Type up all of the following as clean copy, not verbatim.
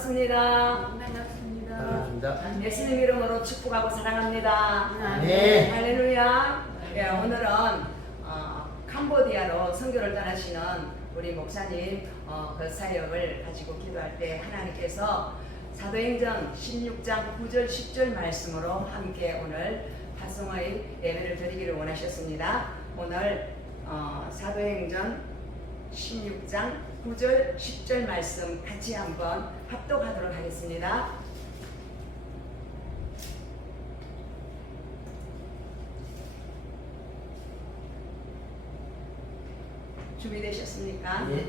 반갑습니다. 반갑습니다. 예수님 이름으로 축복하고 사랑합니다. 네. 할렐루야. 예, 오늘은 캄보디아로 선교를 떠나시는 우리 목사님 그 사역을 가지고 기도할 때 하나님께서 사도행전 16장 9절 10절 말씀으로 함께 오늘 파송의 예배를 드리기를 원하셨습니다. 오늘 사도행전 16장 9절 10절 말씀 같이 한번 합독하도록 하겠습니다. 준비되셨습니까? 예.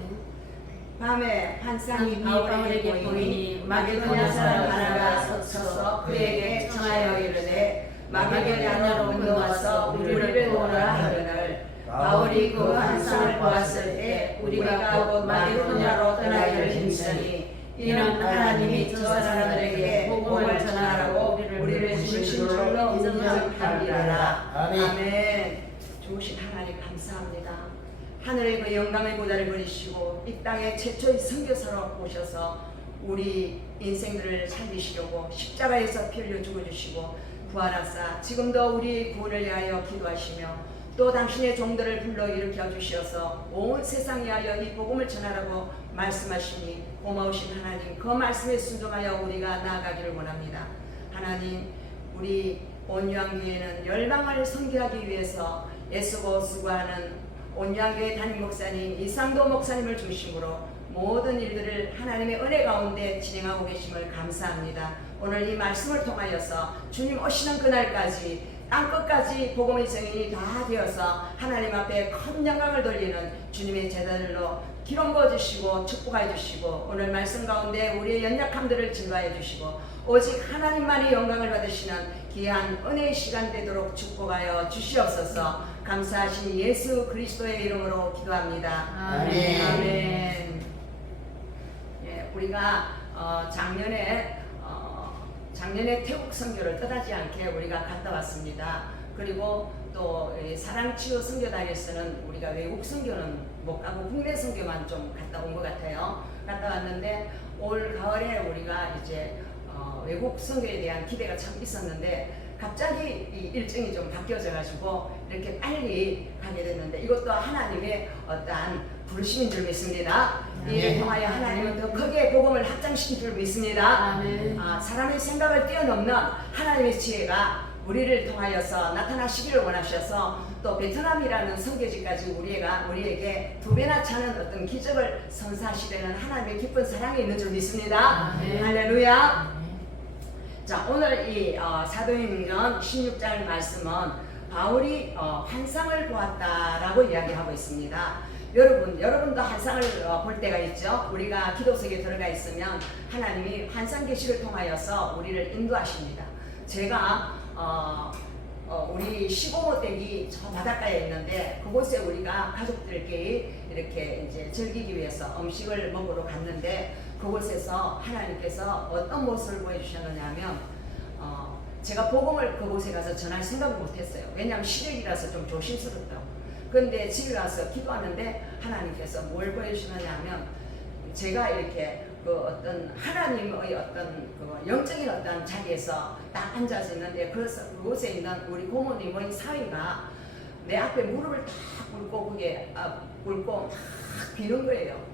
밤에 환상이 바울에게 바울에게 보이니 마게도냐 사람 하나가 서서 그에게 청하여 이르되 마게도냐로 건너와서 우리를 도우라 하거늘 바울이 그 환상을 보았을 때 우리가 곧 마게도냐로 떠나기를 힘쓰니 이는 하나님이 저 사람들에게 복음을 전하라고 우리를 주신 줄로 인정함이라. 아멘. 좋으신 하나님 감사합니다. 하늘의 그 영광의 보좌를 버리시고 이 땅에 최초의 선교사로 오셔서 우리 인생들을 살리시려고 십자가에서 피 흘려 죽어주시고 부활하사 지금도 우리 구원을 위하여 기도하시며 또 당신의 종들을 불러 일으켜 주셔서 온 세상에 하여 이 복음을 전하라고 말씀하시니 고마우신 하나님, 그 말씀에 순종하여 우리가 나아가기를 원합니다. 하나님, 우리 온유한교회는 열방을 선교하기 위해서 애쓰고 수고하는 온유한교회 담임 목사님 이상도 목사님을 중심으로 모든 일들을 하나님의 은혜 가운데 진행하고 계심을 감사합니다. 오늘 이 말씀을 통하여서 주님 오시는 그날까지 땅끝까지 복음의 증인이 다 되어서 하나님 앞에 큰 영광을 돌리는 주님의 제자들로 기름 부어주시고 축복해 주시고 오늘 말씀 가운데 우리의 연약함들을 증거해 주시고 오직 하나님만이 영광을 받으시는 귀한 은혜의 시간 되도록 축복하여 주시옵소서. 감사하신 예수 그리스도의 이름으로 기도합니다. 아멘. 아멘. 예, 우리가 작년에 태국 선교를 떠나지 않게 우리가 갔다 왔습니다. 그리고 또 사랑치유 선교단에서는 우리가 외국 선교는 못 가고 국내 선교만 좀 갔다 온 것 같아요. 갔다 왔는데 올 가을에 우리가 이제 외국 선교에 대한 기대가 참 있었는데 갑자기 이 일정이 좀 바뀌어져 가지고 이렇게 빨리 가게 됐는데 이것도 하나님의 어떠한 부르심인 줄 믿습니다. 이에 통하여 하나님은 더 크게 복음을 확장시킨 줄 믿습니다. 사람의 생각을 뛰어넘는 하나님의 지혜가 우리를 통하여서 나타나시기를 원하셔서 또 베트남이라는 선교지까지 우리에게 두 배나 차는 어떤 기적을 선사하시려는 하나님의 기쁜 사랑이 있는 줄 믿습니다. 할렐루야. 자, 오늘 이 사도행전 16장 말씀은 바울이 환상을 보았다라고 이야기하고 있습니다. 여러분도 환상을 볼 때가 있죠. 우리가 기도 속에 들어가 있으면 하나님이 환상 계시를 통하여서 우리를 인도하십니다. 제가 우리 15호 댁이 저 바닷가에 있는데 그곳에 우리가 가족들끼리 이렇게 이제 즐기기 위해서 음식을 먹으러 갔는데 그곳에서 하나님께서 어떤 모습을 보여주셨느냐 하면 제가 복음을 그곳에 가서 전할 생각을 못했어요. 왜냐하면 시댁이라서 좀 조심스럽더라고요. 그런데 집에 가서 기도하는데 하나님께서 뭘 보여주시느냐 하면 제가 이렇게 그 어떤 하나님의 어떤 그 영적인 어떤 자리에서 딱 앉아서 있는데 그곳에 있는 우리 고모님의 사위가 내 앞에 무릎을 딱 꿇고 꿇고 막 비는 거예요.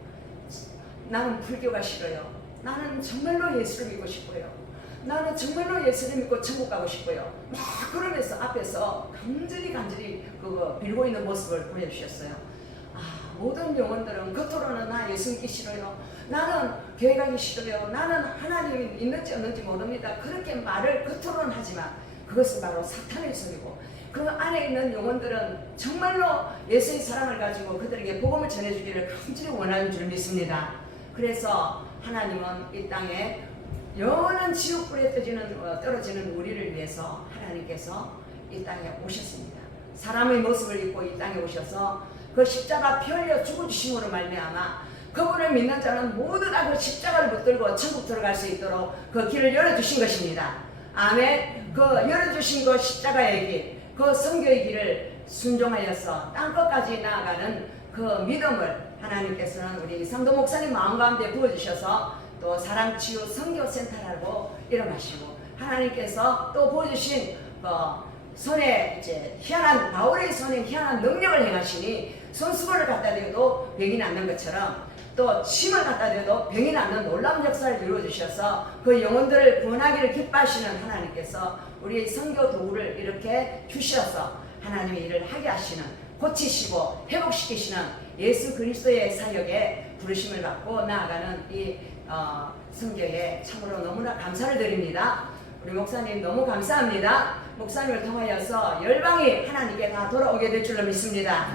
나는 불교가 싫어요. 나는 정말로 예수를 믿고 싶어요. 나는 정말로 예수를 믿고 천국 가고 싶어요. 막 그러면서 앞에서 간절히 그거 빌고 있는 모습을 보여주셨어요. 모든 영혼들은 겉으로는 나 예수 믿기 싫어요. 나는 교회 가기 싫어요. 나는 하나님이 있는지 없는지 모릅니다. 그렇게 말을 겉으로는 하지만 그것은 바로 사탄의 소리고 그 안에 있는 영혼들은 정말로 예수의 사랑을 가지고 그들에게 복음을 전해주기를 간절히 원하는 줄 믿습니다. 그래서 하나님은 이 땅에 영원한 지옥불에 떨어지는 우리를 위해서 하나님께서 이 땅에 오셨습니다. 사람의 모습을 입고 이 땅에 오셔서 그 십자가 피 흘려 죽어주심으로 말미암아 그분을 믿는 자는 모두 다 그 십자가를 붙들고 천국 들어갈 수 있도록 그 길을 열어주신 것입니다. 아멘. 그 열어주신 그 십자가의 길, 그 선교의 길을 순종하여서 땅끝까지 나아가는 그 믿음을 하나님께서는 우리 이상도 목사님 마음 가운데 부어주셔서 또 사랑치유 선교센터라고 이름하시고 하나님께서 또 보여주신 손에 이제 희한한 바울의 손에 희한한 능력을 행하시니 손수건을 갖다 대도 병이 낫는 것처럼 또 침을 갖다 대도 병이 낫는 놀라운 역사를 이루어주셔서 그 영혼들을 구원하기를 기뻐하시는 하나님께서 우리의 선교 도구를 이렇게 주셔서 하나님의 일을 하게 하시는 고치시고 회복시키시는 예수 그리스도의 사역에 부르심을 받고 나아가는 이 선교에 참으로 너무나 감사를 드립니다. 우리 목사님 너무 감사합니다. 목사님을 통하여서 열방이 하나님께 다 돌아오게 될 줄로 믿습니다.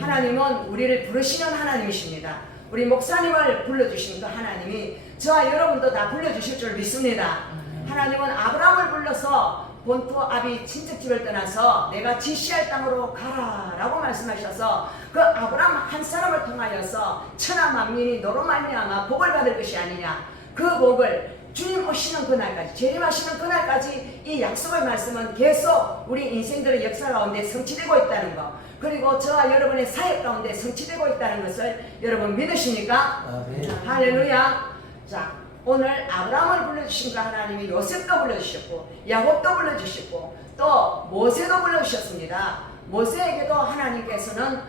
하나님은 우리를 부르시는 하나님이십니다. 우리 목사님을 불러주신 그 하나님이 저와 여러분도 다 불러주실 줄 믿습니다. 하나님은 아브라함을 불러서 본토 아비 친척집을 떠나서 내가 지시할 땅으로 가라라고 말씀하셔서 그 아브라함 한 사람을 통하여서 천하 만민이 너로 말미암아 복을 받을 것이 아니냐, 그 복을 주님 오시는 그날까지, 재림하시는 그날까지 이 약속의 말씀은 계속 우리 인생들의 역사 가운데 성취되고 있다는 것, 그리고 저와 여러분의 사역 가운데 성취되고 있다는 것을 여러분 믿으십니까? 할렐루야. 자, 오늘 아브라함을 불러주신 그 하나님이 요셉도 불러주셨고 야곱도 불러주셨고 또 모세도 불러주셨습니다. 모세에게도 하나님께서는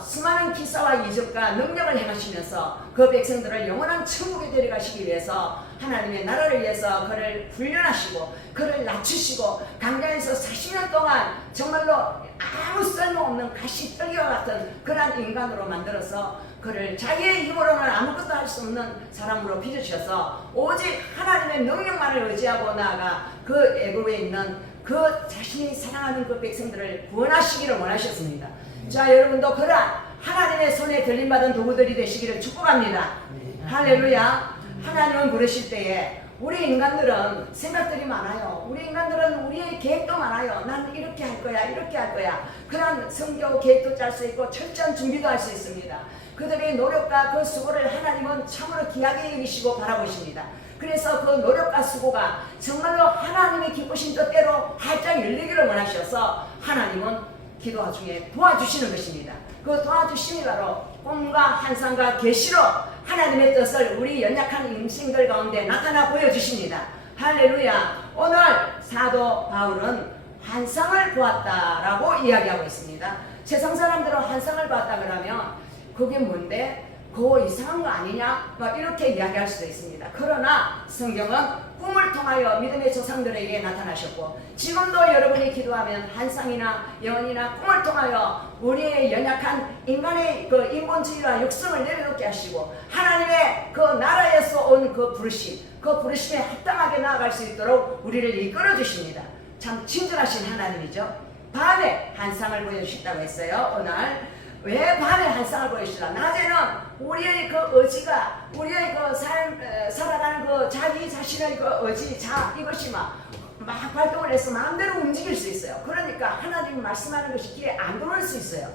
수많은 기사와 이적과 능력을 행하시면서 그 백성들을 영원한 천국에 데려가시기 위해서 하나님의 나라를 위해서 그를 훈련하시고 그를 낮추시고 강단에서 40년 동안 정말로 아무 쓸모없는 가시떨기와 같은 그러한 인간으로 만들어서 그를 자기의 힘으로는 아무것도 할 수 없는 사람으로 빚으셔서 오직 하나님의 능력만을 의지하고 나아가 그 애굽에 있는 그 자신이 사랑하는 그 백성들을 구원하시기를 원하셨습니다. 자, 여러분도 그러한 하나님의 손에 들림받은 도구들이 되시기를 축복합니다. 할렐루야. 하나님은 부르실 때에 우리 인간들은 생각들이 많아요. 우리 인간들은 우리의 계획도 많아요. 난 이렇게 할 거야, 이렇게 할 거야. 그런 성교 계획도 짤 수 있고 철저한 준비도 할 수 있습니다. 그들의 노력과 그 수고를 하나님은 참으로 귀하게 여기시고 바라보십니다. 그래서 그 노력과 수고가 정말로 하나님의 기쁘신 뜻대로 활짝 열리기를 원하셔서 하나님은 기도 중에 도와주시는 것입니다. 그 도와주심이 바로 꿈과 환상과 계시로 하나님의 뜻을 우리 연약한 인생들 가운데 나타나 보여주십니다. 할렐루야. 오늘 사도 바울은 환상을 보았다라고 이야기하고 있습니다. 세상 사람들은 환상을 봤다 그러면 그게 뭔데? 그거 이상한 거 아니냐? 막 이렇게 이야기할 수도 있습니다. 그러나 성경은 꿈을 통하여 믿음의 조상들에게 나타나셨고 지금도 여러분이 기도하면 환상이나 예언이나 꿈을 통하여 우리의 연약한 인간의 그 인본주의와 육성을 내려놓게 하시고 하나님의 그 나라에서 온 그 부르심, 그 부르심에 합당하게 나아갈 수 있도록 우리를 이끌어 주십니다. 참 친절하신 하나님이죠. 밤에 환상을 보여주셨다고 했어요. 오늘 왜 밤에 환상을 보여주시나? 낮에는 우리의 그 의지가, 우리의 그 살아가는 그 자기 자신의 그 의지, 이것이 막 활동을 해서 마음대로 움직일 수 있어요. 그러니까 하나님 말씀하는 것이 귀에 안 들어올 수 있어요.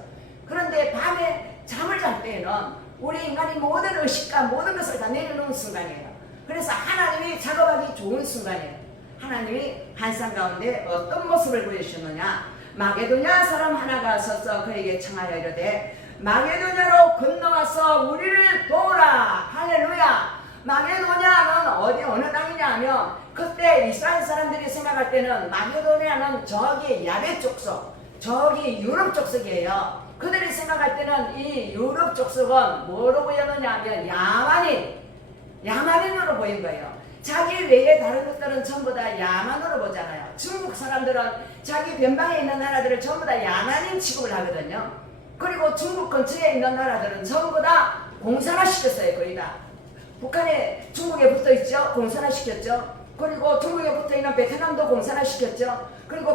그런데 밤에 잠을 잘 때에는 우리 인간이 모든 의식과 모든 것을 다 내려놓은 순간이에요. 그래서 하나님이 작업하기 좋은 순간이에요. 하나님이 환상 가운데 어떤 모습을 보여주셨느냐? 마게도냐 사람 하나가 서서 그에게 청하여 이르되 마게도냐로 건너와서 우리를 도우라. 할렐루야. 마게도냐는 어느 땅이냐 하면 그때 이스라엘 사람들이 생각할 때는 마게도냐는 저기 야베 족속, 저기 유럽 족속이에요. 그들이 생각할 때는 이 유럽 족속은 뭐로 보였느냐 하면 야만인으로 보인 거예요. 자기 외에 다른 것들은 전부 다 야만으로 보잖아요. 중국 사람들은 자기 변방에 있는 나라들을 전부 다 야만인 취급을 하거든요. 그리고 중국 근처에 있는 나라들은 전부 다 공산화시켰어요. 거의 다. 북한에 중국에 붙어있죠. 공산화시켰죠. 그리고 중국에 붙어있는 베트남도 공산화시켰죠. 그리고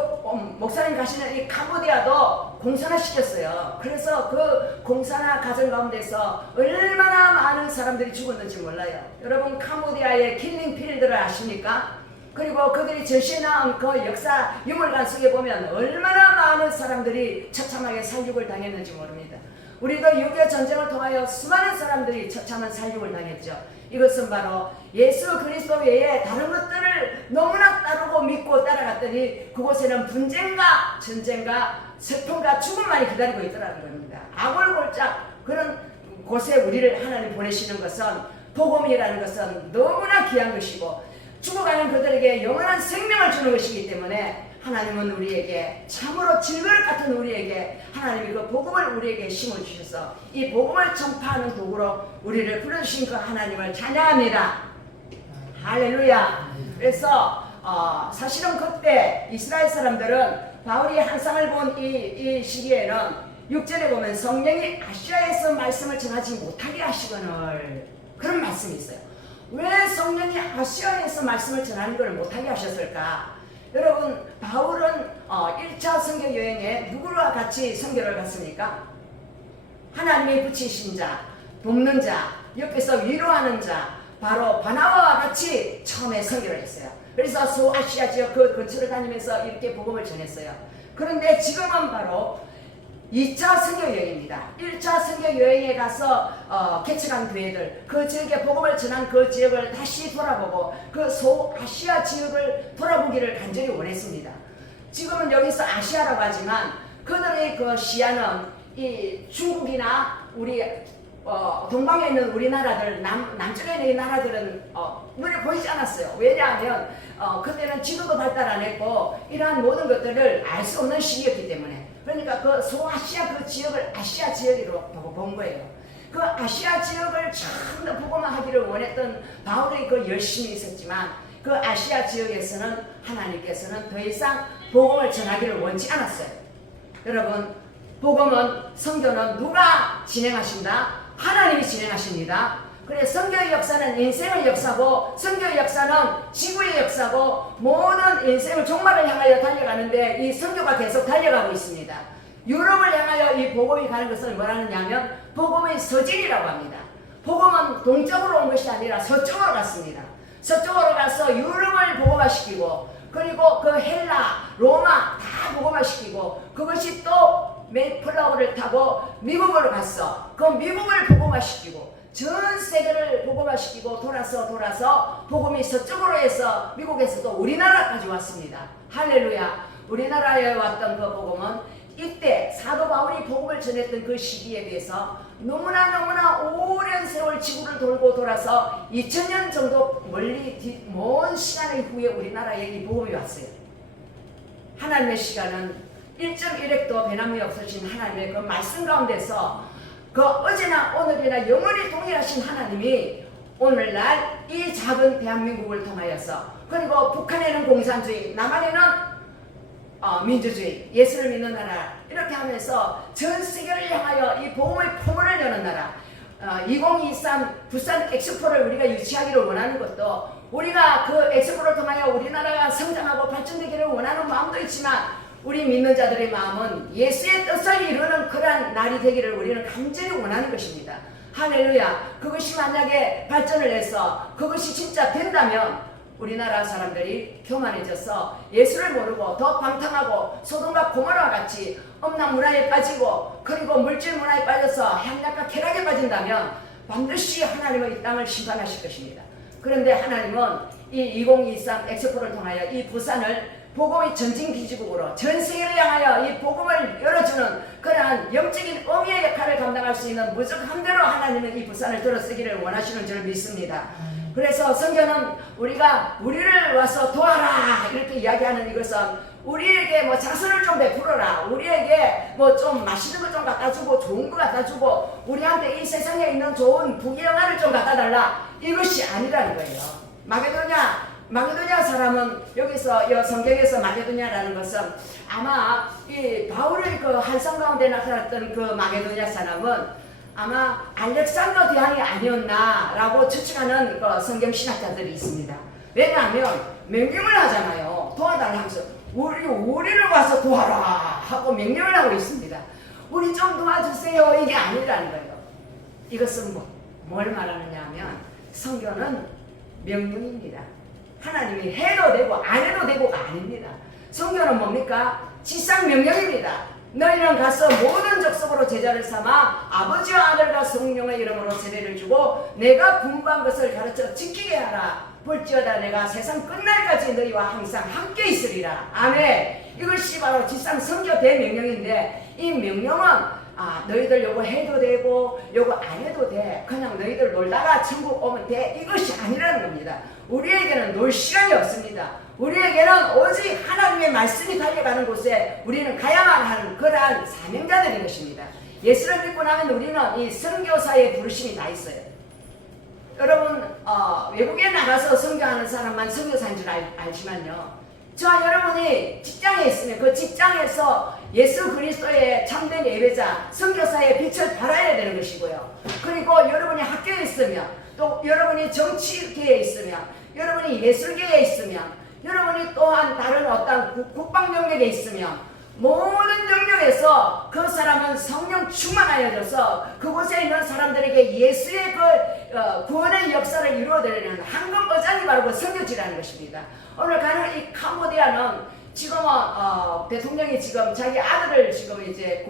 목사님 가시는 이 캄보디아도 공산화시켰어요. 그래서 그 공산화 과정 가운데서 얼마나 많은 사람들이 죽었는지 몰라요. 여러분 캄보디아의 킬링필드를 아십니까? 그리고 그들이 전시해놓은 그 역사 유물관 속에 보면 얼마나 많은 사람들이 처참하게 살육을 당했는지 모릅니다. 우리도 6.25 전쟁을 통하여 수많은 사람들이 처참한 살육을 당했죠. 이것은 바로 예수 그리스도 외에 다른 것들을 너무나 따르고 믿고 따라갔더니 그곳에는 분쟁과 전쟁과 슬픔과 죽음만이 기다리고 있더라는 겁니다. 아골골짝 그런 곳에 우리를 하나님 보내시는 것은 복음이라는 것은 너무나 귀한 것이고 죽어가는 그들에게 영원한 생명을 주는 것이기 때문에 하나님은 우리에게 참으로 질그릇 같은 우리에게 하나님이 그 복음을 우리에게 심어주셔서 이 복음을 전파하는 도구로 우리를 불러주신 그 하나님을 찬양합니다. 할렐루야. 그래서 사실은 그때 이스라엘 사람들은 바울이 환상을 본 이 시기에는 6절에 보면 성령이 아시아에서 말씀을 전하지 못하게 하시거늘 그런 말씀이 있어요. 왜 성령이 아시아에서 말씀을 전하는 걸 못하게 하셨을까? 여러분 바울은 1차 선교 여행에 누구와 같이 선교를 갔습니까? 하나님이 붙이신 자, 돕는 자, 옆에서 위로하는 자 바로 바나바와 같이 처음에 선교를 했어요. 그래서 소아시아 지역 그 근처를 다니면서 이렇게 복음을 전했어요. 그런데 지금은 바로 2차 선교 여행입니다. 1차 선교 여행에 가서 개척한 교회들 그 지역에 복음을 전한 그 지역을 다시 돌아보고 그 소아시아 지역을 돌아보기를 간절히 원했습니다. 지금은 여기서 아시아라고 하지만 그들의 그 시야는 이 중국이나 우리 동방에 있는 우리나라들 남쪽에 있는 이 나라들은 눈에 보이지 않았어요. 왜냐하면 그때는 지도도 발달 안 했고 이러한 모든 것들을 알 수 없는 시기였기 때문에 그러니까 그 소아시아 그 지역을 아시아 지역으로 본 거예요. 그 아시아 지역을 참 더 복음화하기를 원했던 바울의 그 열심이 있었지만 그 아시아 지역에서는 하나님께서는 더 이상 복음을 전하기를 원치 않았어요. 여러분 복음은 선교는 누가 진행하신다? 하나님이 진행하십니다. 그래 선교의 역사는 인생의 역사고 선교의 역사는 지구의 역사고 모든 인생을 종말을 향하여 달려가는데 이 선교가 계속 달려가고 있습니다. 유럽을 향하여 이 복음이 가는 것은 뭐라느냐 하면 복음의 서진이라고 합니다. 복음은 동쪽으로 온 것이 아니라 서쪽으로 갔습니다. 서쪽으로 가서 유럽을 복음화시키고 그리고 그 헬라, 로마 다 복음화시키고 그것이 또 메이플라워를 타고 미국으로 갔어. 그 미국을 복음화시키고 전 세계를 복음화시키고 돌아서 복음이 서쪽으로 해서 미국에서도 우리나라까지 왔습니다. 할렐루야. 우리나라에 왔던 그 복음은 이때 사도 바울이 복음을 전했던 그 시기에 비해서 너무나 오랜 세월 지구를 돌고 돌아서 2000년 정도 멀리 먼 시간의 후에 우리나라에 이 복음이 왔어요. 하나님의 시간은 1.1획도 변함이 없으신 하나님의 그 말씀 가운데서 그 어제나 오늘이나 영원히 동일하신 하나님이 오늘날 이 작은 대한민국을 통하여서 그리고 북한에는 공산주의, 남한에는 민주주의, 예수를 믿는 나라 이렇게 하면서 전 세계를 향하여 이 복음의 포문을 여는 나라 2023 부산 엑스포를 우리가 유치하기를 원하는 것도 우리가 그 엑스포를 통하여 우리나라가 성장하고 발전되기를 원하는 마음도 있지만 우리 믿는 자들의 마음은 예수의 뜻을 이루는 그러한 날이 되기를 우리는 간절히 원하는 것입니다. 할렐루야. 그것이 만약에 발전을 해서 그것이 진짜 된다면 우리나라 사람들이 교만해져서 예수를 모르고 더 방탕하고 소돔과 고모라와 같이 음란 문화에 빠지고 그리고 물질 문화에 빠져서 향락과 쾌락에 빠진다면 반드시 하나님은 이 땅을 심판하실 것입니다. 그런데 하나님은 이 2023 엑스포를 통하여 이 부산을 복음의 전진기지국으로 전 세계를 향하여 이 복음을 열어주는 그러한 영적인 의미의 역할을 감당할 수 있는 무적한 대로 하나님은 이 부산을 들어쓰기를 원하시는 줄 믿습니다. 그래서 성경은 우리가 우리를 와서 도와라 이렇게 이야기하는 이것은 우리에게 뭐 자선을 좀 베풀어라, 우리에게 뭐 좀 맛있는 것 좀 갖다 주고 좋은 거 갖다 주고 우리한테 이 세상에 있는 좋은 부귀영화를 좀 갖다 달라 이것이 아니라는 거예요. 마게도냐 사람은 여기서 성경에서 마게도냐라는 것은 아마 이 바울의 그 환상 가운데 나타났던 그 마게도냐 사람은 아마 알렉산더 대왕이 아니었나라고 추측하는 그 성경 신학자들이 있습니다. 왜냐하면 명령을 하잖아요. 도와달라 하면서 우리를 와서 도와라 하고 명령을 하고 있습니다. 우리 좀 도와주세요 이게 아니라는 거예요. 이것은 뭘 말하느냐 하면 성경은 명령입니다. 하나님이 해도 되고 안 해도 되고가 아닙니다. 성경은 뭡니까? 지상 명령입니다. 너희는 가서 모든 족속으로 제자를 삼아 아버지와 아들과 성령의 이름으로 세례를 주고 내가 분부한 것을 가르쳐 지키게 하라. 볼지어다 내가 세상 끝날까지 너희와 항상 함께 있으리라. 아멘. 이것이 바로 지상 선교 대명령인데 이 명령은 너희들 요거 해도 되고 요거 안 해도 돼. 그냥 너희들 놀다가 천국 오면 돼. 이것이 아니라는 겁니다. 우리에게는 놀 시간이 없습니다. 우리에게는 오직 하나님의 말씀이 달려가는 곳에 우리는 가야만 하는 그러한 사명자들인 것입니다. 예수를 믿고 나면 우리는 이 선교사의 부르심이 다 있어요. 여러분 외국에 나가서 선교하는 사람만 선교사인 줄 알지만요, 저와 여러분이 직장에 있으면 그 직장에서 예수 그리스도의 참된 예배자 선교사의 빛을 발하야 되는 것이고요. 그리고 여러분이 학교에 있으면, 또 여러분이 정치계에 있으면, 여러분이 예술계에 있으면, 여러분이 또한 다른 어떤 국방영역에 있으면, 모든 영역에서 그 사람은 성령 충만하여져서 그곳에 있는 사람들에게 예수의 구원의 역사를 이루어내는 한금어장이 바로 그 선교지라는 것입니다. 오늘 가는 이 캄보디아는 지금은 대통령이 지금 자기 아들을 지금 이제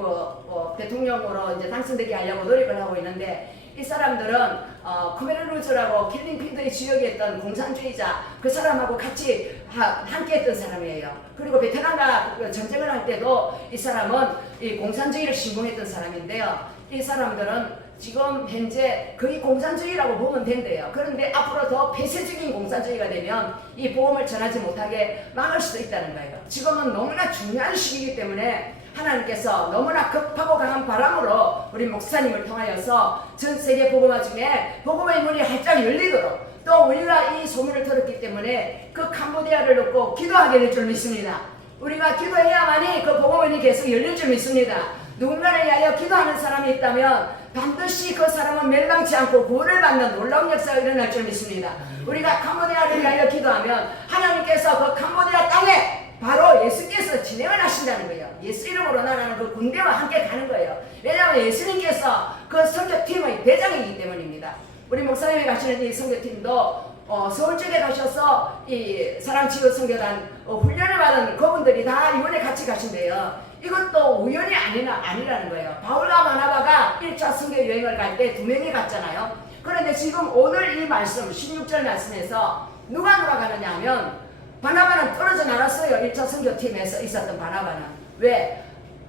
대통령으로 이제 당선되게 하려고 노력을 하고 있는데, 이 사람들은 커메르 루즈라고 킬링필드의 지역에 있던 공산주의자, 그 사람하고 같이 함께 했던 사람이에요. 그리고 베트남과 전쟁을 할 때도 이 사람은 이 공산주의를 신봉했던 사람인데요. 이 사람들은 지금 현재 거의 공산주의라고 보면 된대요. 그런데 앞으로 더 폐쇄적인 공산주의가 되면 이 복음을 전하지 못하게 막을 수도 있다는 거예요. 지금은 너무나 중요한 시기이기 때문에 하나님께서 너무나 급하고 강한 바람으로 우리 목사님을 통하여서 전 세계 복음화 중에 복음의 문이 활짝 열리도록, 또 우리가 이 소문을 들었기 때문에 그 캄보디아를 놓고 기도하게 될 줄 믿습니다. 우리가 기도해야만이 그 복음의 문이 계속 열릴 줄 믿습니다. 누군가를 위하여 기도하는 사람이 있다면 반드시 그 사람은 멸망치 않고 구원을 받는 놀라운 역사가 일어날 줄 믿습니다. 우리가 캄보디아를 위하여 기도하면 하나님께서 그 캄보디아 땅에 바로 예수께서 진행을 하신다는 거예요. 예수 이름으로 나가는 그 군대와 함께 가는 거예요. 왜냐하면 예수님께서 그 선교팀의 대장이기 때문입니다. 우리 목사님이 가시는 이 선교팀도 서울 쪽에 가셔서 이 사랑치유 선교단 훈련을 받은 그분들이 다 이번에 같이 가신대요. 이것도 우연이 아니라는 거예요. 바울과 바나바가 1차 선교 여행을 갈 때 2명이 갔잖아요. 그런데 지금 오늘 이 말씀 16절 말씀에서 누가 가느냐 하면, 바나바는 떨어져 나갔어요. 1차 선교팀에서 있었던 바나바는. 왜?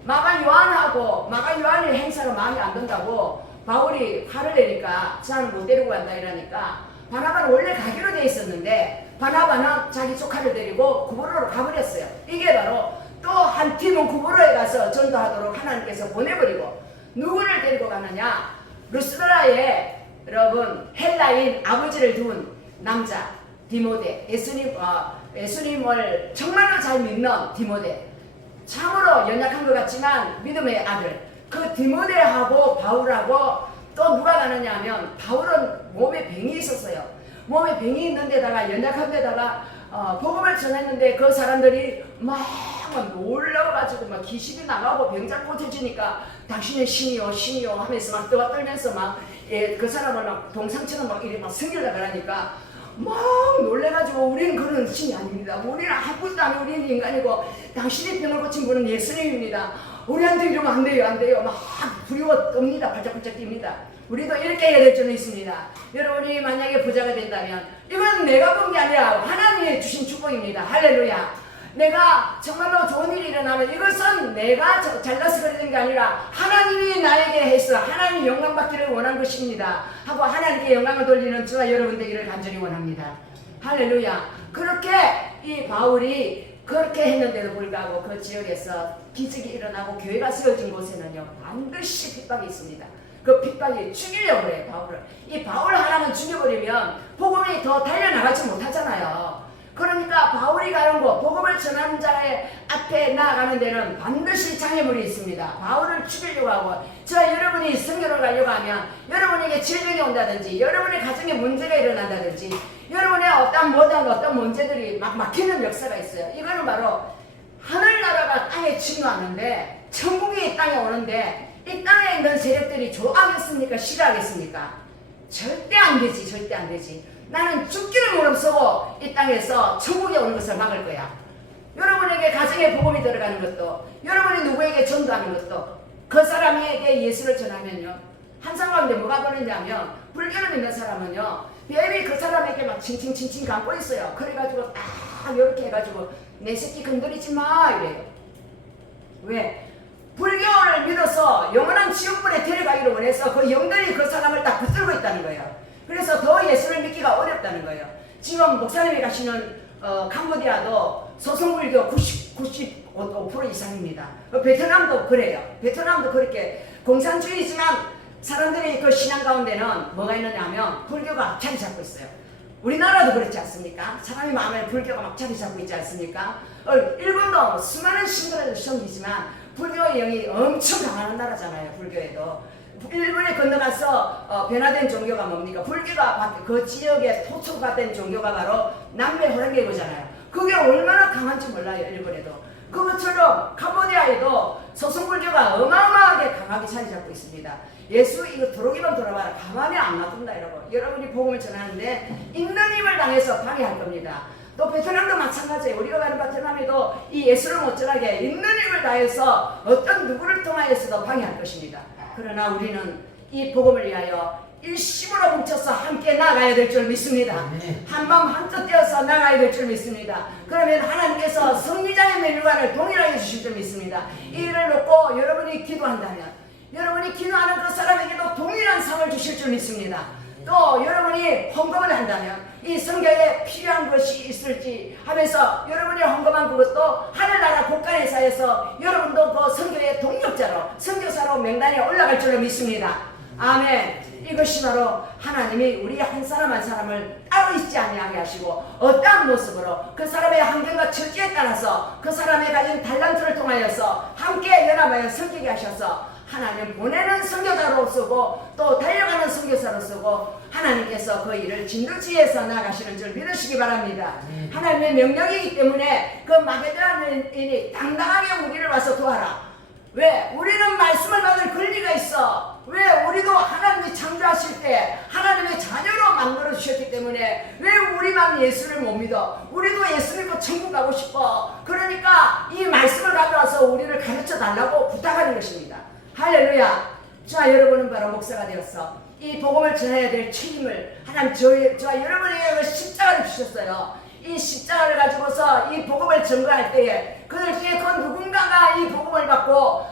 마가 요한의 행사로 마음에 안 든다고 바울이 화를 내니까 저는 못 데리고 간다 이러니까, 바나바는 원래 가기로 돼 있었는데 바나바는 자기 조카를 데리고 구브로로 가버렸어요. 이게 바로 또 한 팀은 구브로에 가서 전도하도록 하나님께서 보내버리고, 누구를 데리고 가느냐? 루스드라의 여러분 헬라인 아버지를 둔 남자 디모데, 예수님을 정말로 잘 믿는 디모데, 참으로 연약한 것 같지만 믿음의 아들, 그 디모데하고 바울하고 또 누가 가느냐 하면, 바울은 몸에 병이 있었어요. 몸에 병이 있는데다가 연약한 데다가 복음을 전했는데 그 사람들이 막 놀라워가지고 막 귀신이 나가고 병자 꽂혀지니까 당신의 신이요 신이요 하면서 막 떠와 떨면서 막 그 사람을 막 동상처럼 막 이렇게 막 섬기려고 그러니까 막 놀래가지고, 우리는 그런 신이 아닙니다. 우리는 아무것도 아니고 우리는 인간이고 당신의 병을 고친 분은 예수님입니다. 우리한테 이러면 안 돼요. 막 두려워 뜹니다. 발짝발짝 뜁니다. 우리도 이렇게 해야 될 줄은 있습니다. 여러분이 만약에 부자가 된다면 이건 내가 본 게 아니라 하나님이 주신 축복입니다. 할렐루야. 내가 정말로 좋은 일이 일어나면 이것은 내가 잘나서 그러는 게 아니라 하나님이 나에게 해서 하나님이 영광 받기를 원한 것입니다 하고 하나님께 영광을 돌리는 저와 여러분 되기를 간절히 원합니다. 할렐루야. 그렇게 이 바울이 그렇게 했는데도 불구하고 그 지역에서 기적이 일어나고 교회가 세워진 곳에는요 반드시 핍박이 있습니다. 그 핍박이 죽이려고 그래요. 바울을. 이 바울 하나만 죽여버리면 복음이 더 달려나가지 못하잖아요. 그러니까 바울이 가는 곳, 복음을 전하는 자의 앞에 나아가는 데는 반드시 장애물이 있습니다. 바울을 죽이려고 하고, 저와 여러분이 선교를 가려고 하면 여러분에게 질병이 온다든지, 여러분의 가정에 문제가 일어난다든지, 여러분의 어떤 문제들이 막 막히는 역사가 있어요. 이거는 바로 하늘나라가 땅에 침노하는데, 천국이 이 땅에 오는데, 이 땅에 있는 세력들이 좋아하겠습니까? 싫어하겠습니까? 절대 안 되지. 나는 죽기를 무릅쓰고 이 땅에서 천국에 오는 것을 막을 거야. 여러분에게 가정에 복음이 들어가는 것도, 여러분이 누구에게 전도하는 것도, 그 사람에게 예수를 전하면요, 한 사람인데 뭐가 보느냐면, 불교를 믿는 사람은요 뱀이 그 사람에게 막 칭칭칭칭 감고 있어요. 그래가지고 딱 이렇게 해가지고 내 새끼 건드리지 마 이래요. 왜? 불교를 하나님을 믿어서 영원한 지옥불에 데려가기를 원해서 그 영들이 그 사람을 다 붙들고 있다는 거예요. 그래서 더 예수를 믿기가 어렵다는 거예요. 지금 목사님이 가시는 캄보디아도 소송불교 95% 이상입니다. 베트남도 그래요. 베트남도 그렇게 공산주의지만 사람들이 그 신앙 가운데는 뭐가 있느냐 하면 불교가 자리 잡고 있어요. 우리나라도 그렇지 않습니까? 사람이 마음에 불교가 막 자리 잡고 있지 않습니까? 일본도 수많은 신들을 섬기지만 불교의 영이 엄청 강한 나라잖아요. 불교에도. 일본에 건너가서 변화된 종교가 뭡니까? 불교가 그 지역에 토초가 된 종교가 바로 남매 호랭개교잖아요. 그게 얼마나 강한지 몰라요. 일본에도. 그것처럼 캄보디아에도 소승불교가 어마어마하게 강하게 자리 잡고 있습니다. 예수 이거 도로기만 돌아봐라. 가만히 안 놔둔다 이러고. 여러분이 복음을 전하는데 있는 힘을 당해서 방해할 겁니다. 또 베트남도 마찬가지예요. 우리가 가는 베트남에도 이 예수를 못 전하게 있는 힘을 다해서 어떤 누구를 통하여서도 방해할 것입니다. 그러나 우리는 이 복음을 위하여 일심으로 뭉쳐서 함께 나가야 될 줄 믿습니다. 한밤 한뜻 되어서 나가야 될 줄 믿습니다. 그러면 하나님께서 성리자의 멸류관을 동일하게 주실 줄 믿습니다. 이 일을 놓고 여러분이 기도한다면 여러분이 기도하는 그 사람에게도 동일한 상을 주실 줄 믿습니다. 또 여러분이 헌금을 한다면 이 성경에 필요한 것이 있을지 하면서 여러분이 헌금한 그것도 하늘나라 국가회사에서 여러분도 그 성경의 동력자로 선교사로 명단에 올라갈 줄로 믿습니다. 아멘. 이것이 바로 하나님이 우리 한 사람 한 사람을 따로 있지 아니하게 하시고 어떠한 모습으로 그 사람의 환경과 처지에 따라서 그 사람의 가진 달란트를 통하여서 함께 연합하여 섬기게 하셔서 하나님 보내는 선교사로 쓰고 또 달려가는 선교사로 쓰고 하나님께서 그 일을 진두지에서 나가시는 줄 믿으시기 바랍니다. 하나님의 명령이기 때문에 그 마게도나인이 당당하게 우리를 와서 도와라. 왜? 우리는 말씀을 받을 권리가 있어. 왜? 우리도 하나님이 창조하실 때 하나님의 자녀로 만들어 주셨기 때문에 왜 우리만 예수를 못 믿어? 우리도 예수 믿고 천국 가고 싶어. 그러니까 이 말씀을 가져와서 우리를 가르쳐 달라고 부탁하는 것입니다. 할렐루야. 자, 여러분은 바로 목사가 되었어. 이 복음을 전해야 될 책임을 하나님 저와 여러분에게 십자가를 주셨어요. 이 십자가를 가지고서 이 복음을 전가할 때에 그들 중에 그 누군가가 이 복음을 받고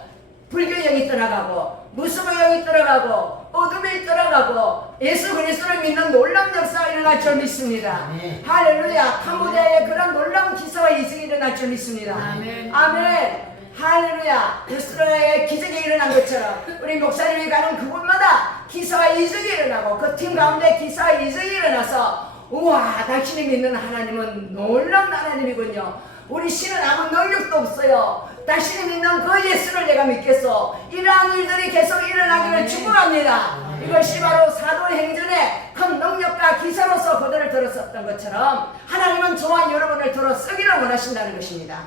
불교의 영이 떠나가고 무속의 영이 떠나가고 어둠이 떠나가고 예수 그리스도를 믿는 놀라운 역사가 일어날 줄 믿습니다. 할렐루야. 캄보디아에 그런 놀라운 기사와 이승이 일어날 줄 믿습니다. 아멘. 할렐루야. 레스토랑에 기적이 일어난 것처럼 우리 목사님이 가는 그곳마다 기사와 이적이 일어나고 그 팀 가운데 기사와 이적이 일어나서 우와, 당신이 믿는 하나님은 놀라운 하나님이군요. 우리 신은 아무 능력도 없어요. 당신이 믿는 그 예수를 내가 믿겠어. 이러한 일들이 계속 일어나기를 축복합니다. 이것이 바로 사도행전의 큰 능력과 기사로서 그들을 들었었던 것처럼 하나님은 저와 여러분을 들어 쓰기를 원하신다는 것입니다.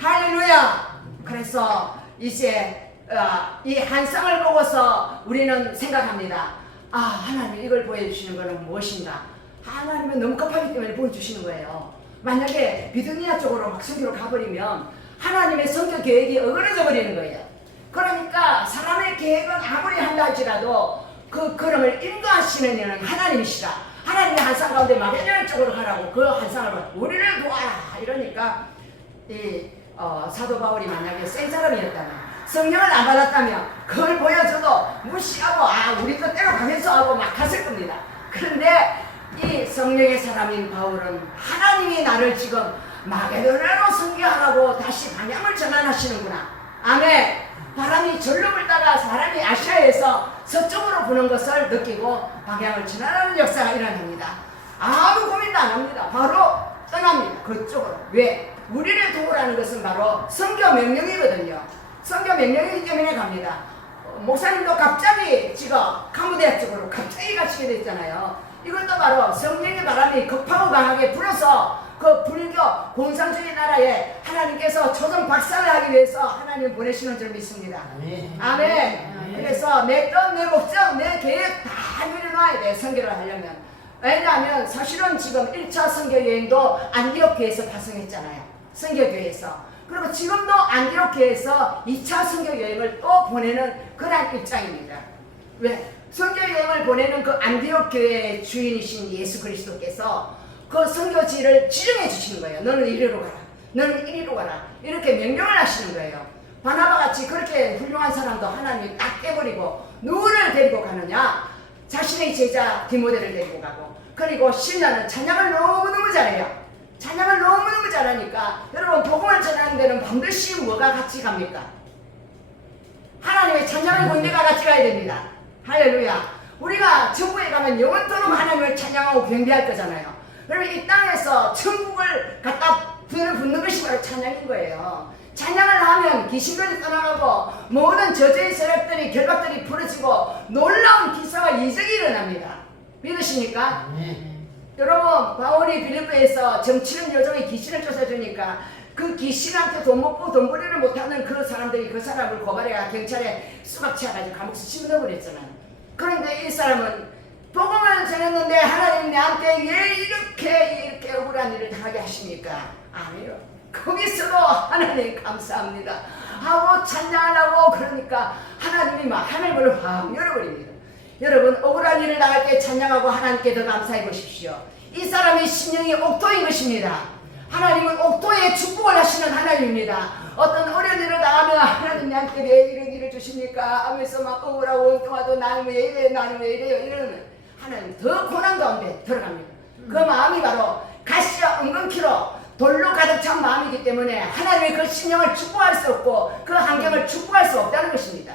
할렐루야. 그래서 이제 이 한 쌍을 보고서 우리는 생각합니다. 아, 하나님 이걸 보여주시는 것은 무엇인가? 하나님은 너무 급하기 때문에 보여주시는 거예요. 만약에 비두니아 쪽으로 막 선교로 가버리면 하나님의 선교 계획이 어그러져 버리는 거예요. 그러니까 사람의 계획은 아무리 한다 할지라도 그 걸음을 인도하시는 이는 하나님이시라. 하나님의 한 쌍 가운데 마게도나 쪽으로 가라고 그 한 쌍을 우리를 도와라 이러니까 이 사도 바울이 만약에 센 사람이었다면 성령을 안 받았다면 그걸 보여줘도 무시하고 우리 뜻대로 가면서 하고 막 갔을 겁니다. 그런데 이 성령의 사람인 바울은 하나님이 나를 지금 마게도나로 선교하라고 다시 방향을 전환하시는구나. 아멘. 바람이 절로 불다가 사람이 아시아에서 서쪽으로 부는 것을 느끼고 방향을 전환하는 역사가 일어납니다. 아무 고민도 안 합니다. 바로 떠납니다. 그쪽으로. 왜? 우리를 도우라는 것은 바로 선교 명령이거든요. 선교 명령이기 때문에 갑니다. 목사님도 갑자기 지금 캄보디아 쪽으로 갑자기 가시게 됐잖아요. 이것도 바로 성령의 바람이 급하고 강하게 불어서 그 불교 공산주의 나라에 하나님께서 초등 박사를 하기 위해서 하나님 보내시는 줄 믿습니다. 아멘. 그래서 내 뜻, 내 목적, 내 계획 다 이루어놔야 돼. 선교를 하려면. 왜냐하면 사실은 지금 1차 선교 여행도 안디옥교에서 파송했잖아요. 선교교회에서. 그리고 지금도 안디옥교에서 2차 선교 여행을 또 보내는 그런 입장입니다. 왜? 선교 여행을 보내는 그 안디옥 교회의 주인이신 예수 그리스도께서 그 선교지를 지정해 주시는 거예요. 너는 이리로 가라. 너는 이리로 가라. 이렇게 명령을 하시는 거예요. 바나바 같이 그렇게 훌륭한 사람도 하나님이 딱 깨버리고 누구를 데리고 가느냐? 자신의 제자 디모데를 데리고 가고, 그리고 신라는 찬양을 너무너무 잘해요. 찬양을 너무너무 잘하니까 여러분 복음을 전하는 데는 반드시 뭐가 같이 갑니까? 하나님의 찬양을 군대가 같이 가야 됩니다. 할렐루야. 우리가 천국에 가면 영원토록 하나님을 찬양하고 경배할 거잖아요. 그러면 이 땅에서 천국을 갖다 붙는 것이 바로 찬양인 거예요. 찬양을 하면 귀신들이 떠나가고 모든 저주의 세력들이 결박들이 풀어지고 놀라운 기사와 이적이 일어납니다. 믿으십니까? 여러분 바울이 빌립보에서 정치는 여종의 귀신을 쫓아주니까 그 귀신한테 돈 먹고 돈벌이를 못하는 그 사람들이 그 사람을 고발해가 경찰에 수갑채워가지고 감옥에 집어넣어버렸잖아요. 그런데 이 사람은 복음을 전했는데 하나님 내한테 왜 이렇게 억울한 일을 당하게 하십니까? 아니요. 거기서도 하나님 감사합니다 하고 찬양하려고 그러니까 하나님이 막 하늘문을 확 열어버립니다. 여러분 억울한 일을 당할 때 찬양하고 하나님께 더 감사해 보십시오. 이 사람의 심령이 옥토인 것입니다. 하나님은 옥토에 축복을 하시는 하나님입니다. 어떤 어려운 일을 당하면 하나님 나한테 왜 이런 일을 주십니까? 하면서 막 억울하고 엉뚱하고 나는 왜 이래요 나는 왜 이래요 이러는 하나님 더 고난 가운데 들어갑니다. 그 마음이 바로 가시와 은근키로 돌로 가득 찬 마음이기 때문에 하나님의 그 심령을 축복할 수 없고 그 환경을 축복할 수 없다는 것입니다.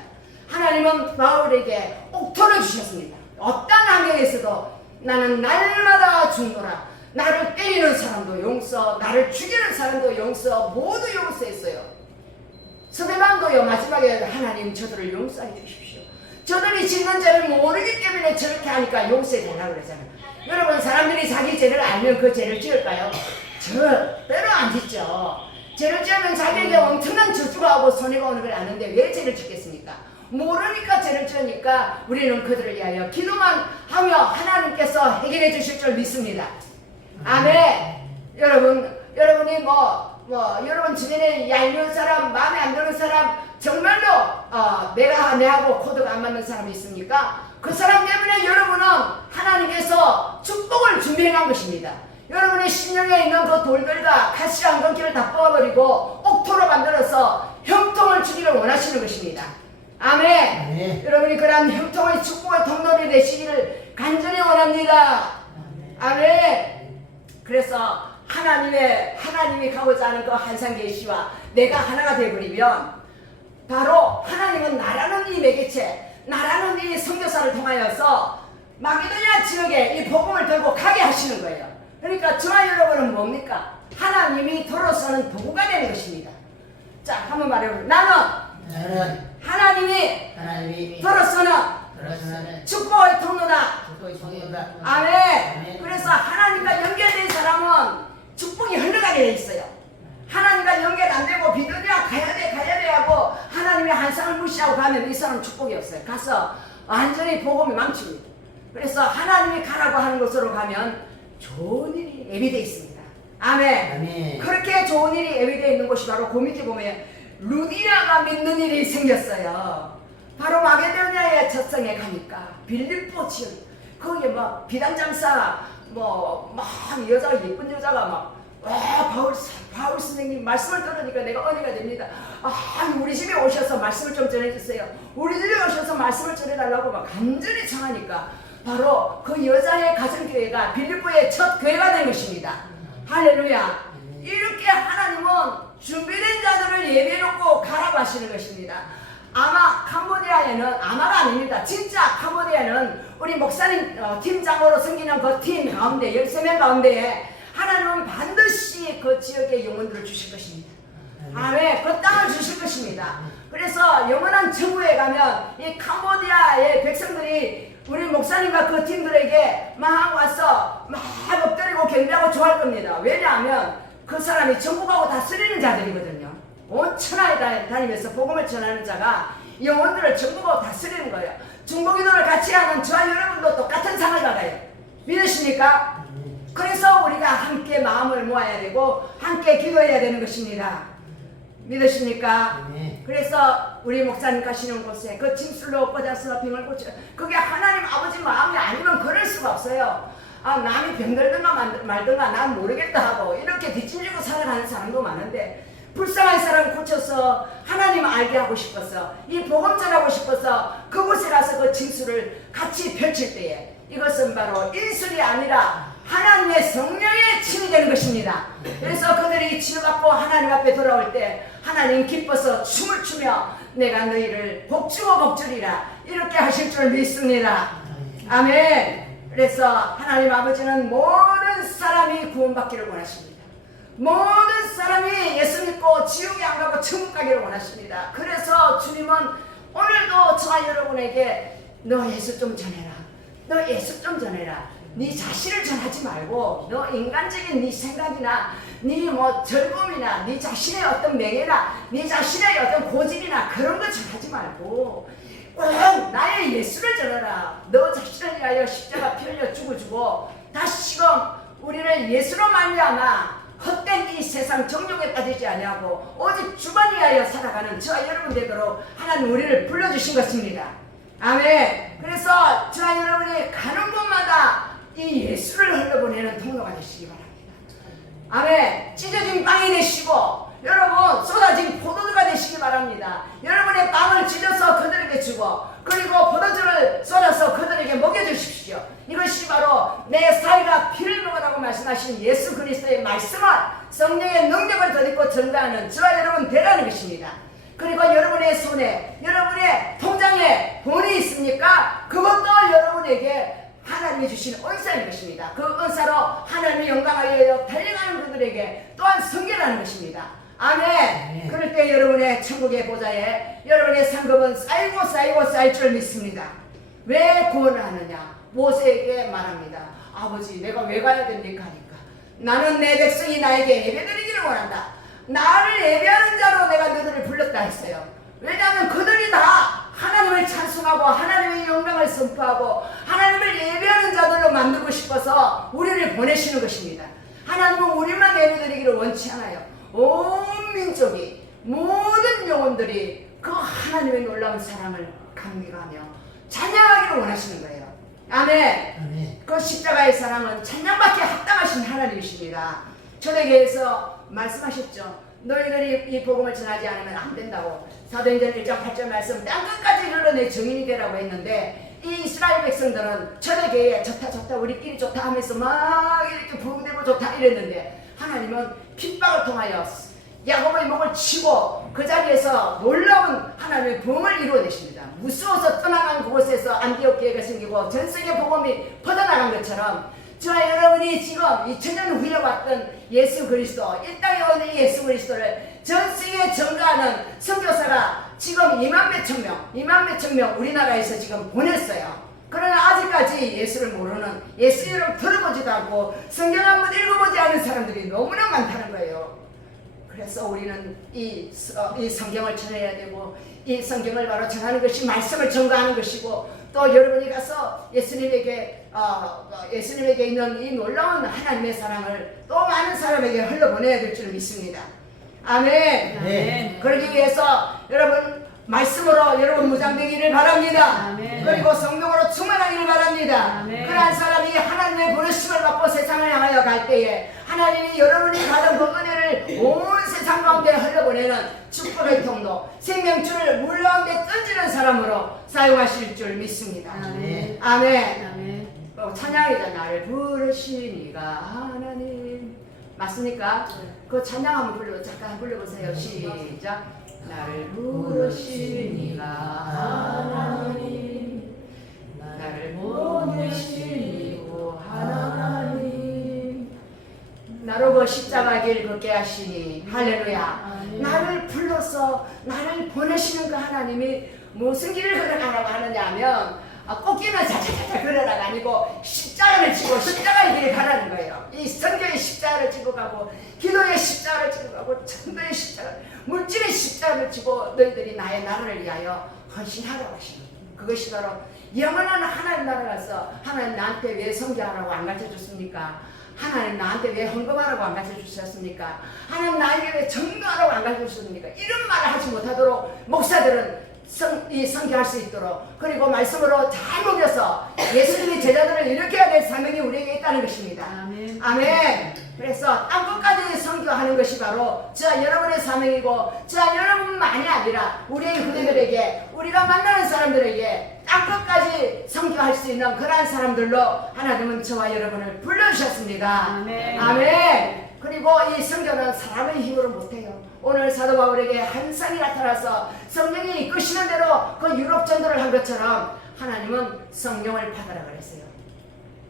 하나님은 바울에게 옥토를 주셨습니다. 어떤 환경에서도 나는 날마다 죽노라. 나를 때리는 사람도 용서, 나를 죽이는 사람도 용서, 모두 용서했어요. 스데반도요 마지막에 하나님 저들을 용서해 주십시오. 저들이 짓는 죄를 모르기 때문에 저렇게 하니까 용서해 달라고 그러잖아요. 여러분 사람들이 자기 죄를 알면 그 죄를 지을까요? 절대로 안 짓죠. 죄를 지으면 자기에게 엄청난 저주가 오고 손해가 오는 걸 아는데 왜 죄를 짓겠습니까? 모르니까 죄를 지으니까 우리는 그들을 위하여 기도만 하며 하나님께서 해결해 주실 줄 믿습니다. 아멘. 여러분이 여러분 주변에 얄미운 사람, 마음에 안 드는 사람, 정말로 내하고 코드가 안 맞는 사람이 있습니까? 그 사람 때문에 여러분은 하나님께서 축복을 준비해 놓은 것입니다. 여러분의 심령에 있는 그 돌들과 가시와 엉겅퀴를 다 뽑아버리고 옥토로 만들어서 형통을 주기를 원하시는 것입니다. 아멘. 아멘. 여러분이 그러한 형통의 축복의 통로를 내시기를 간절히 원합니다. 아멘. 그래서 하나님이 가고자 하는 그 한상계시와 내가 하나가 되어버리면 바로 하나님은 나라는 이 매개체, 나라는 이 선교사를 통하여서 마게도냐 지역에 이 복음을 들고 가게 하시는 거예요. 그러니까 저와 여러분은 뭡니까? 하나님이 들어서는 도구가 되는 것입니다. 자, 한번 말해보세요. 나는 하나님이 들어서는 축복의 통로다. 아멘. 그래서 하나님과 연결된 사람은 축복이 흘러가게 돼 있어요. 하나님과 연결 안 되고 비둘기야 가야 돼 하고 하나님의 한상을 무시하고 가면 이 사람은 축복이 없어요. 가서 완전히 복음이 망칩니다. 그래서 하나님이 가라고 하는 곳으로 가면 좋은 일이 예비되어 있습니다. 아멘. 아멘. 그렇게 좋은 일이 예비되어 있는 곳이 바로 그 밑에 보면 루디아가 믿는 일이 생겼어요. 바로 마게도냐의 젖성에 가니까 빌립보 지역 거기에 막 비단장사 막 여자가 예쁜 여자가 막 바울 선생님 말씀을 들으니까 내가 은혜가 됩니다. 우리 집에 오셔서 말씀을 좀 전해주세요. 우리 집에 오셔서 말씀을 전해달라고 막 간절히 청하니까 바로 그 여자의 가정교회가 빌립보의 첫 교회가 된 것입니다. 할렐루야. 이렇게 하나님은 준비된 자들을 예배해놓고 가라고 하시는 것입니다. 아마 캄보디아에는 아마가 아닙니다. 진짜 캄보디아는 우리 목사님 팀장으로 섬기는 그 팀 가운데 13명 가운데에 하나님은 반드시 그 지역의 영혼들을 주실 것입니다. 아멘. 그 땅을 주실 것입니다. 그래서 영원한 천국에 가면 이 캄보디아의 백성들이 우리 목사님과 그 팀들에게 막 와서 막 엎드리고 경배하고 좋아할 겁니다. 왜냐하면 그 사람이 전국하고 다스리는 자들이거든요. 온 천하에 다니면서 복음을 전하는 자가 영혼들을 전국하고 다스리는 거예요. 중보기도를 같이 하는 저와 여러분도 똑같은 상을 받아요. 믿으십니까? 그래서 우리가 함께 마음을 모아야 되고 함께 기도해야 되는 것입니다. 믿으십니까? 그래서 우리 목사님 가시는 곳에 그 짐술로 꽂아서 병을 고쳐 그게 하나님 아버지 마음이 아니면 그럴 수가 없어요. 남이 병들든가 말든가 난 모르겠다 하고 이렇게 뒷짐지고 살아가는 사람도 많은데 불쌍한 사람 고쳐서 하나님 알게 하고 싶어서 이 복음 전하고 싶어서 그곳에 가서 그 징수를 같이 펼칠 때에 이것은 바로 인술이 아니라 하나님의 성령의 침이 되는 것입니다. 그래서 그들이 치유받고 하나님 앞에 돌아올 때 하나님 기뻐서 춤을 추며 내가 너희를 복주고 복주리라 이렇게 하실 줄 믿습니다. 아멘. 그래서 하나님 아버지는 모든 사람이 구원받기를 원하십니다. 모든 사람이 예수 믿고 지옥에 안 가고 천국 가기를 원하십니다. 그래서 주님은 오늘도 저와 여러분에게 너 예수 좀 전해라. 너 예수 좀 전해라. 네 자신을 전하지 말고 너 인간적인 네 생각이나 네 뭐 즐거움이나 네 자신의 어떤 명예나 네 자신의 어떤 고집이나 그런 거 전하지 말고 꼭 나의 예수를 전하라. 너 자신을 위하여 십자가 피 흘려 죽어주고 다시금 우리를 예수로 말미암아 헛된 이 세상 정욕에 빠지지 아니하고 오직 주만 위하여 살아가는 저와 여러분 되도록 하나님 우리를 불러주신 것입니다. 아멘. 그래서 저와 여러분이 가는 곳마다 이 예수를 흘러보내는 통로가 되시기 바랍니다. 아멘. 찢어진 빵이 되시고 여러분 쏟아진 포도주가 되시기 바랍니다. 여러분의 빵을 찢어서 그들에게 주고 그리고 포도주를 쏟아서 그들에게 먹여주십시오. 이것이 바로 내 사이가 피를 먹으라고 말씀하신 예수 그리스도의 말씀을 성령의 능력을 덧입고 전가하는 저와 여러분 되라는 것입니다. 그리고 여러분의 손에 여러분의 통장에 돈이 있습니까? 그것도 여러분에게 하나님이 주신 은사인 것입니다. 그 은사로 하나님의 영광을 위하여 달려가는 그들에게 또한 성결하는 것입니다. 아멘. 그럴 때 여러분의 천국의 보좌에 여러분의 상급은 쌓이고 쌓이고 쌓일 줄 믿습니다. 왜 구원을 하느냐? 모세에게 말합니다. 아버지 내가 왜 가야 됩니까? 하니까 나는 내 백성이 나에게 예배드리기를 원한다. 나를 예배하는 자로 내가 너희들을 불렀다 했어요. 왜냐하면 그들이 다 하나님을 찬송하고 하나님의 영광을 선포하고 하나님을 예배하는 자들로 만들고 싶어서 우리를 보내시는 것입니다. 하나님은 우리만 예배드리기를 원치 않아요. 온 민족이 모든 영혼들이 그 하나님의 놀라운 사랑을 감격하며 찬양하기를 원하시는 거예요. 아멘. 아멘. 그 십자가의 사랑은 찬양받기에 합당하신 하나님이십니다. 초대교회에서 말씀하셨죠. 너희들이 이 복음을 전하지 않으면 안 된다고. 사도행전 1장 8절 말씀 땅끝까지 흘러내 증인이 되라고 했는데 이 이스라엘 백성들은 초대교회에 좋다 우리끼리 좋다 하면서 막 이렇게 부흥되고 좋다 이랬는데 하나님은 핍박을 통하여 야곱의 목을 치고 그 자리에서 놀라운 하나님의 부흥을 이루어내십니다. 무서워서 떠나간 그곳에서 안디옥 교회가 생기고 전세계 복음이 퍼져나간 것처럼 저와 여러분이 지금 2000년 후에 왔던 예수 그리스도 이 땅에 오는 예수 그리스도를 전세계에 전가하는 선교사가 지금 2만 몇천 명 우리나라에서 지금 보냈어요. 그러나 아직까지 예수를 모르는 예수 이름 들어보지도 않고 성경 한번 읽어보지 않은 사람들이 너무나 많다는 거예요. 그래서 우리는 이 성경을 전해야 되고 이 성경을 바로 전하는 것이 말씀을 전가하는 것이고 또 여러분이 가서 예수님에게 있는 이 놀라운 하나님의 사랑을 또 많은 사람에게 흘러보내야 될 줄 믿습니다. 아멘. 네. 그러기 위해서 여러분 말씀으로 여러분 무장되기를 바랍니다. 아멘. 그리고 성령으로 충만하기를 바랍니다. 아멘. 그러한 사람이 하나님의 부르심을 받고 세상을 향하여 갈 때에 하나님이 여러분이 받은 그 은혜를 온 세상 가운데 흘러보내는 축복의 통로, 생명줄을 물 가운데 던지는 사람으로 사용하실 줄 믿습니다. 아멘. 아멘. 아멘. 찬양이자 나를 부르시니가 하나님 맞습니까? 그 찬양 한번 잠깐 불러보세요. 시작. 나를 부르시니가 하나님 나를 보내시고 하나님 나로 그 십자가 길 걷게 하시니 할렐루야. 나를 불러서 나를 보내시는 그 하나님이 무슨 길을 걸어가라고 하느냐 하면 꽃길을 자자자자 걸어라가 아니고 십자가를 지고 십자가의 길을 가라는 거예요. 이 성경의 십자가를 지고 가고 기도의 십자가를 지고 가고 천도의 십자가 물질의 십자가를 지고 너희들이 나의 나라를 위하여 헌신하라고 하시는 거예요. 그것이 바로 영원한 하나님 나라라서 하나님 나한테 왜 선교하라고 안 가르쳐줬습니까? 하나님 나한테 왜 헌금하라고 안 가르쳐주셨습니까? 하나님 나에게 왜 전도하라고 안 가르쳐주셨습니까? 이런 말을 하지 못하도록 목사들은 선교할 수 있도록, 그리고 말씀으로 잘 먹여서 예수님이 제자들을 일으켜야 될 사명이 우리에게 있다는 것입니다. 아멘. 아멘. 그래서 땅끝까지 선교하는 것이 바로 저와 여러분의 사명이고, 저와 여러분만이 아니라 우리의 후대들에게, 우리가 만나는 사람들에게 땅끝까지 선교할 수 있는 그러한 사람들로 하나님은 저와 여러분을 불러주셨습니다. 아멘. 아멘. 그리고 이 선교는 사람의 힘으로 못해요. 오늘 사도 바울에게 환상이 나타나서 성령이 이끄시는 대로 그 유럽 전도를 한 것처럼 하나님은 성령을 받으라 그랬어요.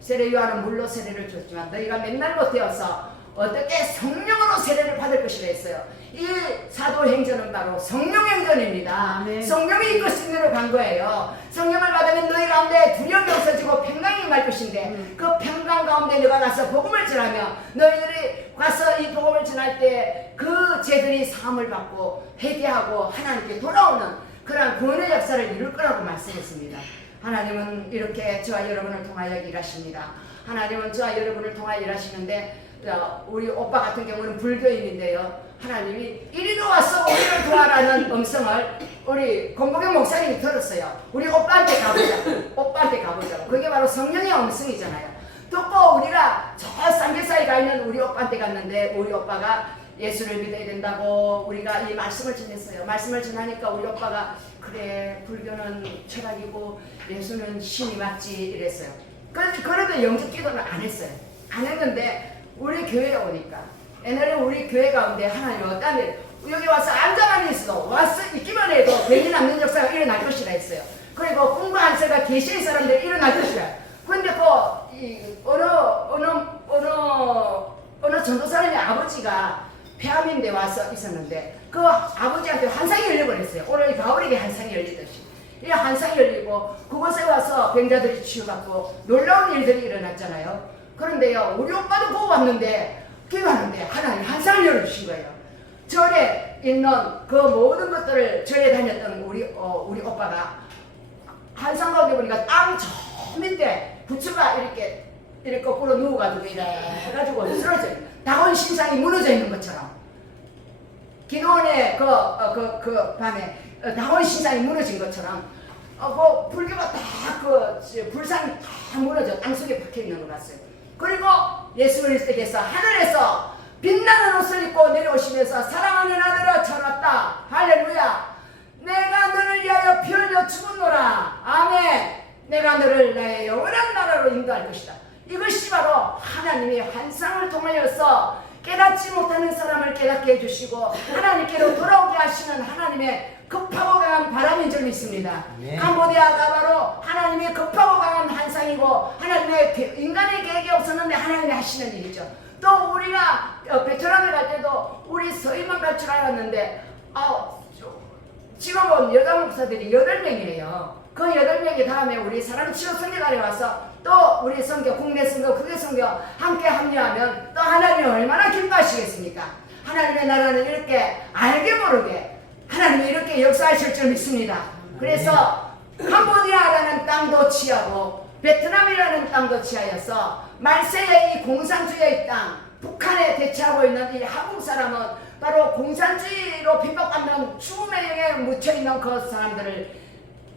세례 요한은 물로 세례를 줬지만 너희가 맨날 못되어서 어떻게 성령으로 세례를 받을 것이라 했어요. 이 사도행전은 바로 성령행전입니다. 아멘. 성령이 이끄신 대로 간 거예요. 성령을 받으면 너희 가운데 두려움이 없어지고 평강이 임할 것인데, 그 평강 가운데 너가 가서 복음을 전하며 너희들이 가서 이 복음을 전할 때 그 죄들이 사함을 받고 회개하고 하나님께 돌아오는 그러한 구원의 역사를 이룰 거라고 말씀했습니다. 하나님은 이렇게 저와 여러분을 통하여 일하십니다. 하나님은 저와 여러분을 통하여 일하시는데, 우리 오빠 같은 경우는 불교인인데요, 하나님이 이리로 와서 우리를 도와라는 음성을 우리 공복영 목사님이 들었어요. 우리 오빠한테 가보자. 오빠한테 가보자. 그게 바로 성령의 음성이잖아요. 듣고 우리가 저 삼겹살에 가 있는 우리 오빠한테 갔는데, 우리 오빠가 예수를 믿어야 된다고 우리가 이 말씀을 전했어요. 말씀을 전하니까 우리 오빠가 그래, 불교는 철학이고 예수는 신이 맞지 이랬어요. 그래도 영접 기도는 안 했어요. 안 했는데 우리 교회에 오니까, 옛날에 우리 교회 가운데 하나님이 어떤 일, 여기 와서 앉아만 있어도, 와서 있기만 해도 병이 남는 역사가 일어날 것이라 했어요. 그리고 꿈과 한세가 계시의 사람들이 일어날 것이라. 근데 어느 전도사님의 아버지가 폐암인데 와서 있었는데, 그 아버지한테 환상이 열려버렸어요. 오늘 바울에게 환상이 열리듯이. 이 환상이 열리고 그곳에 와서 병자들이 치유받고 놀라운 일들이 일어났잖아요. 그런데요, 우리 오빠도 보고 왔는데, 기도하는데 하나님 환상을 열어주신 거예요. 절에 있는 그 모든 것들을, 절에 다녔던 우리 오빠가 환상 가운데 보니까 땅 저 밑에 부처가 이렇게 거꾸로 누워가지고 이래 해가지고 쓰러져요. 다원 신상이 무너져 있는 것처럼. 기도원의 그 밤에 다원 신상이 무너진 것처럼, 그 불교가 불상이 다 무너져 땅속에 박혀 있는 것 같아요. 그리고 예수 그리스도께서 하늘에서 빛나는 옷을 입고 내려오시면서 사랑하는 아들아 잘 왔다. 할렐루야. 내가 너를 위하여 피 흘려 죽었노라. 아멘. 내가 너를 나의 영원한 나라로 인도할 것이다. 이것이 바로 하나님이 환상을 통하여서 깨닫지 못하는 사람을 깨닫게 해주시고 하나님께로 돌아오게 하시는 하나님의 급하고 강한 바람인 줄 믿습니다. 캄보디아가 바로 하나님의 급하고 강한 환상이고, 하나님의 인간의 계획이 없었는데 하나님이 하시는 일이죠. 또 우리가 베트남에 갈 때도 우리 서희만 갈 줄 알았는데, 지금은 여자 목사들이 8명이에요. 그 8명이 다음에 우리 사랑치유 선교단에 와서 또 우리 선교, 국내 선교, 국외 선교 함께 합류하면 또 하나님이 얼마나 기뻐하시겠습니까? 하나님의 나라는 이렇게 알게 모르게 하나님이 이렇게 역사하실 줄 믿습니다. 그래서 캄보디아라는 땅도 취하고 베트남이라는 땅도 취하여서 말세의 이 공산주의의 땅, 북한에 대처하고 있는 이 한국 사람은 바로 공산주의로 핍박받는 죽음의 영에 묻혀있는 그 사람들을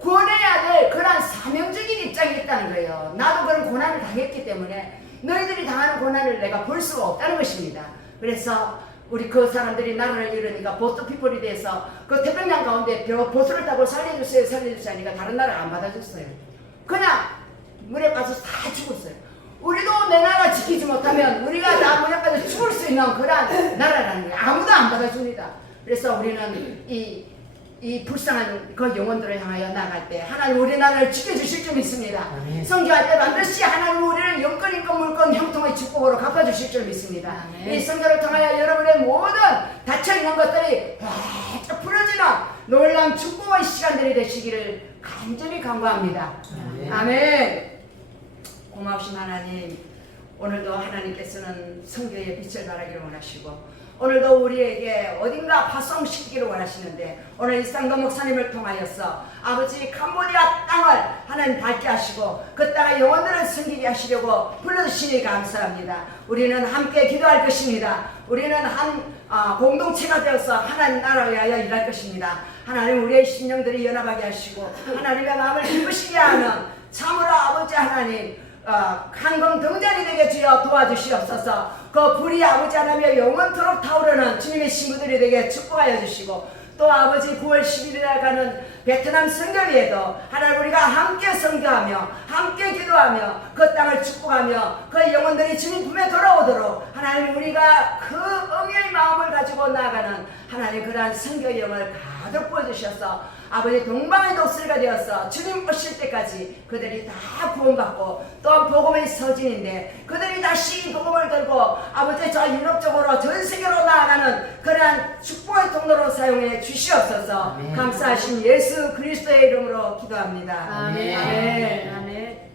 구원해야 될 그런 사명적인 입장이 있다는 거예요. 나도 그런 고난을 당했기 때문에 너희들이 당하는 고난을 내가 볼 수가 없다는 것입니다. 그래서 우리 그 사람들이 나라를 잃으니까 보트 피플이 돼서 그 태평양 가운데 보트를 타고 살려주세요 하니까 다른 나라 안 받아줬어요. 그냥 물에 빠져서 다 죽었어요. 우리도 내 나라 지키지 못하면 우리가 다 물에 빠져 죽을 수 있는 그런 나라라는 거예요. 아무도 안 받아줍니다. 그래서 우리는 이 불쌍한 그 영혼들을 향하여 나갈 때 하나님 우리나라를 지켜주실 줄 믿습니다. 선교할 때 반드시 하나님 우리를 영권, 인권, 물권, 형통의 축복으로 갚아주실 줄 믿습니다. 이 선교를 통하여 여러분의 모든 닫혀있는 것들이 활짝 풀어지는 놀라운 축복의 시간들이 되시기를 간절히 간구합니다. 아멘. 고마우신 하나님, 오늘도 하나님께서는 선교의 빛을 발하기를 원하시고 오늘도 우리에게 어딘가 파송시키기를 원하시는데, 오늘 이상도 목사님을 통하여서 아버지 캄보디아 땅을 하나님 밝게 하시고 그 땅의 영혼들을 섬기게 하시려고 불러주시니 감사합니다. 우리는 함께 기도할 것입니다. 우리는 한 공동체가 되어서 하나님 나라를 위하여 일할 것입니다. 하나님 우리의 심령들이 연합하게 하시고 하나님의 마음을 기쁘시게 하는 참으로 아버지 하나님 한검동전이 되게 주여 도와주시옵소서. 그 불이 아버지 하나님의 영원토록 타오르는 주님의 신부들이 되게 축복하여 주시고 또 아버지 9월 10일에 가는 베트남 선교회에도 하나님 우리가 함께 선교하며 함께 기도하며 그 땅을 축복하며 그 영혼들이 주님 품에 돌아오도록 하나님 우리가 그 응의 마음을 가지고 나아가는 하나님 그러한 선교의 영을 가득 부어주셔서 아버지 동방의 독수리가 되어서 주님 오실 때까지 그들이 다 구원받고 또한 복음의 서진인데 그들이 다시 복음을 들고 아버지 저 유럽 쪽으로 전 세계로 나아가는 그러한 축복의 통로로 사용해 주시옵소서. 아멘. 감사하신 예수 그리스도의 이름으로 기도합니다. 아멘. 아멘. 아멘.